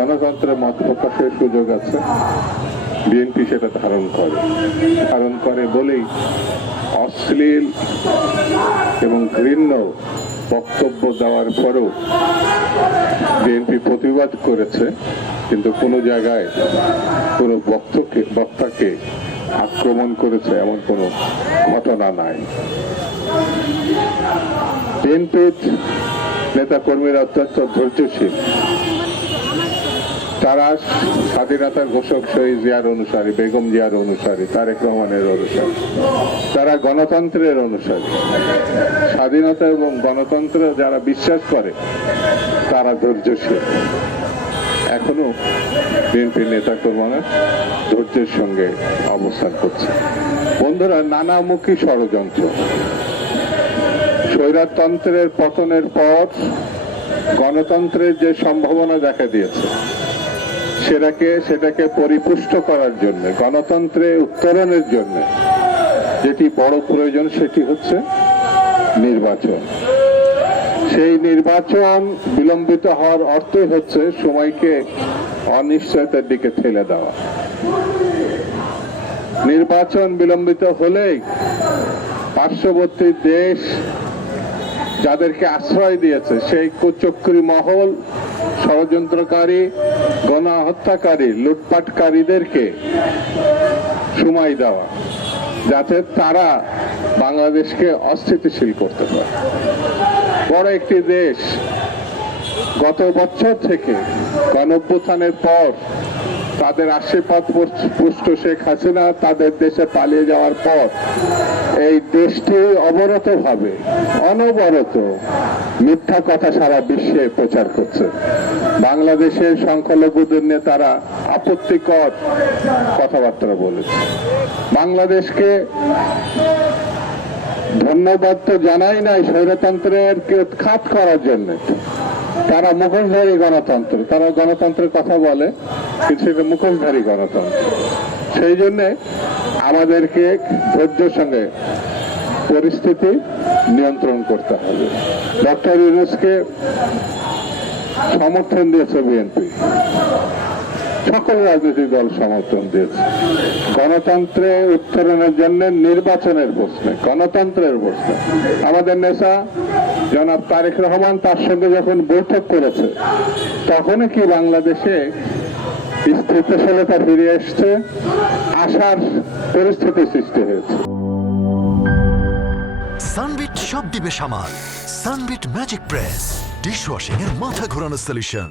গণতন্ত্রের মত প্রকাশের সুযোগ আছে, বিএনপি সেটা ধারণ করে বলেই অশ্লীল এবং ঘৃণ্য বক্তব্য দেওয়ার পরেও বিএনপি প্রতিবাদ করেছে, কিন্তু কোনো জায়গায় কোনো বক্তাকে আক্রমণ করেছে এমন কোনো ঘটনা নাই। বিএনপির নেতা কর্মীরা অত্যন্ত ধৈর্যশীল। তারা স্বাধীনতার ঘোষক শহীদ জিয়ার অনুসারী, বেগম জিয়ার অনুসারী, তারেক রহমানের অনুসারী। তারা গণতন্ত্রের অনুসারী। স্বাধীনতা এবং গণতন্ত্র যারা বিশ্বাস করে তারা ধৈর্যশীল। এখনো বিএনপি নেতা কর্মীরা ধৈর্যের সঙ্গে অবস্থান করছে। বন্ধুরা, নানামুখী ষড়যন্ত্র, স্বৈরতন্ত্রের পতনের পর গণতন্ত্রের যে সম্ভাবনা দেখা দিয়েছে সেটাকে পরিপুষ্ট করার জন্য, গণতন্ত্রে উত্তরণের জন্য যেটি বড় প্রয়োজন সেটি হচ্ছে নির্বাচন। সেই নির্বাচন বিলম্বিত হওয়ার অর্থই হচ্ছে সময়কে অনিশ্চয়তার দিকে ঠেলে দেওয়া। নির্বাচন বিলম্বিত হলেই পার্শ্ববর্তী দেশ যাদেরকে আশ্রয় দিয়েছে সেই কুচক্রী মহল, ষড়যন্ত্রকারী, গণহত্যাকারী, লুটপাটকারীদেরকে সময় দেওয়া যাতে তারা বাংলাদেশকে অস্থিতিশীল করতে পারে। বড় একটি দেশ গত বছর থেকে গণঅভ্যুত্থানের পর তাদের আশীর্বাদ পুষ্ট শেখ হাসিনা তাদের দেশে পালিয়ে যাওয়ার পর এই দেশটি অবরতভাবে অনবরত মিথ্যা কথা সারা বিশ্বে প্রচার করছে। বাংলাদেশের সংখ্যালঘুদের নেতারা আপত্তিকর কথাবার্তা বলেছে। বাংলাদেশকে ধন্যবাদ তো জানাই নাই স্বৈরতন্ত্রের উৎখাত করার জন্য। তারা মুখোশধারী গণতন্ত্র, তারা গণতন্ত্রের কথা বলে কিন্তু সেটা মুখোশধারী গণতন্ত্র। সেই জন্যে আমাদেরকে ধৈর্যের সঙ্গে পরিস্থিতি নিয়ন্ত্রণ করতে হবে। ডক্টর ইউনূসকে সমর্থন দিয়েছে বিএনপি, সকল রাজনৈতিক দল সমর্থন দিয়েছে। গণতন্ত্রে উত্তরণের জন্য নির্বাচনের প্রশ্নে, গণতন্ত্রের প্রশ্নে আমাদের নেতা জনাব তারেক রহমান তার সঙ্গে যখন বৈঠক করেছে তখনই কি বাংলাদেশে স্থিতিশীলতা ফিরে এসছে, আশার পরিস্থিতি সৃষ্টি হয়েছে। সানবিট সব দিবে সামাল। সানবিট ম্যাজিক প্রেস ডিশওয়াশিং এর মাথা ঘোরানো সলিউশন।